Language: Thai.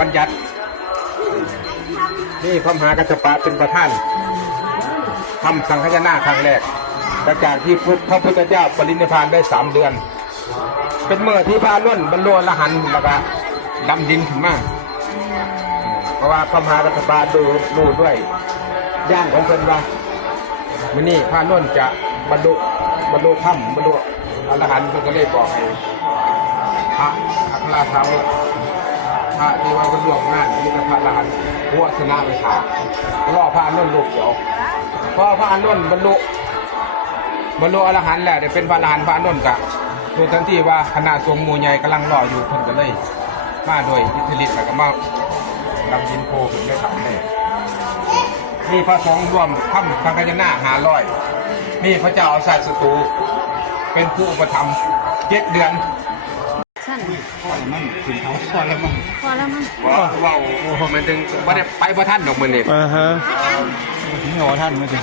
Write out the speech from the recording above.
บัญญัตินี่พระมหากัสสปะเป็นประธานทำสังฆทานครั้งแรกหลังจากที่พระพุทธเจ้าปรินิพพานได้3 เดือนเป็นเมื่อที่พระล้นบรรลุอรหันต์แล้วก็ดำดินขึ้นมาเพราะว่าพระมหากัสสปะดูด้วยย่างของเพิ่นว่ามื้อนี้พระล้นจะบรรลุธรรมบรรลุอรหันต์เพิ่นก็เลยบอกให้พระอัครสาวกพระที่ว่าเป็นร่วมงานนี่ก็พระอรหันต์หัวชนะไปขาดรอพระล้นลูกเขียวพอพระล้นบรรลุอรหันต์แล้วเดี๋ยวเป็นพระอรหันต์พระล้นกะตัวทั้งที่ว่าคณะสงฆ์หมู่ใหญ่กำลังรออยู่เพิ่นก็เลยมาโดยอิทธิฤทธิ์แล้วก็มาดำดินโพขึ้นได้3 เลยมีพระสงฆ์รวมทำสังฆทาน500มีพระเจ้าอาสาสตูเป็นผู้อุปถัมภ์7 เดือนสั้นพอแล้วมั้งถึงเขาพอแล้วมั้ง พอแล้วมั้งว้าวมันถึงบ่ได้ไปบ่ทันดอกมื้อนี้ถึงหัวท่านมาสิ